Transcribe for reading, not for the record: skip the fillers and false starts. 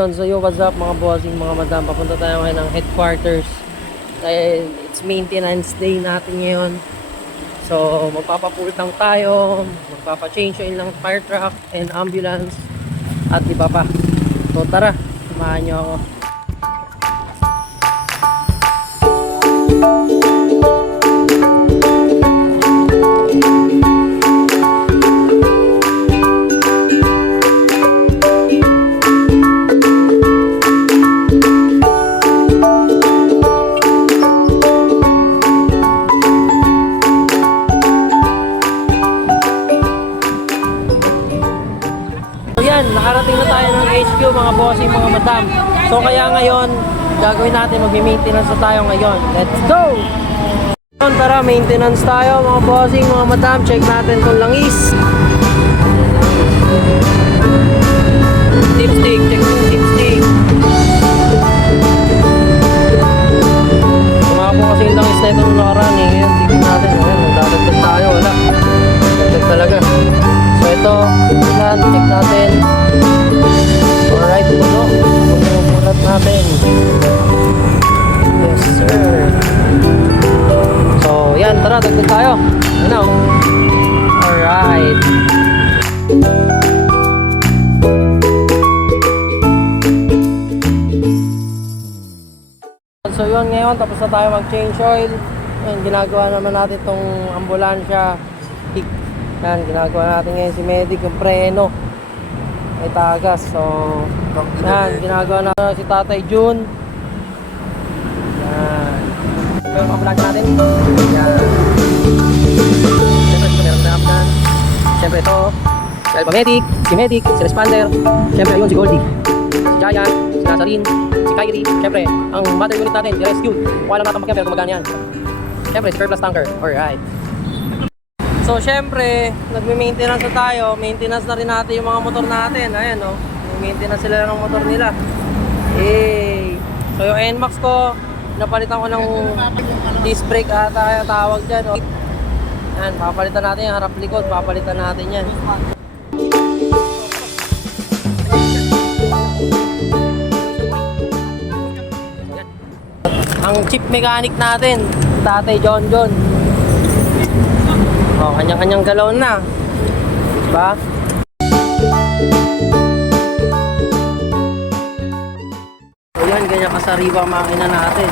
Yun, so yo, what's up mga bossing, mga madam. Papunta tayo ngayon ng headquarters. Dahil it's maintenance day natin ngayon. So, magpapapulit lang tayo. Magpapa-change oil ng fire truck and ambulance. At iba pa. So, tara. Samahan nyo ako. Nakarating na tayo ng HQ mga bossing, mga madam. So kaya ngayon, gagawin natin, mag-maintenance na tayo ngayon. Let's go! Tara, maintenance tayo mga bossing, mga madam. Check natin itong langis. Dipstick, check yung dipstick. Kumapo kasi yung langis na ito nung nakaraan eh. Ngayon, tignan natin. Magdadagdag tayo, wala. Dagdag talaga. So ito, yan, check natin. Alright, puno. Puno natin. Yes, sir. So, yan, tara, dagdag tayo. Ano? Alright. So, yun, ngayon, tapos na tayo mag-change oil. Yan, ginagawa naman natin itong ambulansya. Yan, ginagawa natin ngayon si Medic, yung preno. May tagas. So, yan, ginagawa na si Tatay June. Yan. So, yung ambulansya natin. Yan. Siyempre, ito meron na yan. Siyempre, ito. Si Alpha Medic, si Medic, si Responder. Siyempre, yun, si Goldie. Si Giant, si Nazarene, si Kyrie. Siyempre, ang mother unit natin, si Rescue. Kung alam natin mag-camper, gumagana yan. Siyempre, si Surplus Tanker. Alright. So, syempre, nagme-maintenance na tayo. Maintenance na rin natin yung mga motor natin. Ayan, no? Maintenance sila ng motor nila. Hey! So, yung NMAX ko, napalitan ko ng disc brake ata tawag dyan. No? Ayan, papalitan natin yung harap likod. Papalitan natin yan. Ang chief mechanic natin, Tatay John. Oh, kanyang-kanyang galon na. Diba? So yan, ganyan kasariwa ang makina natin.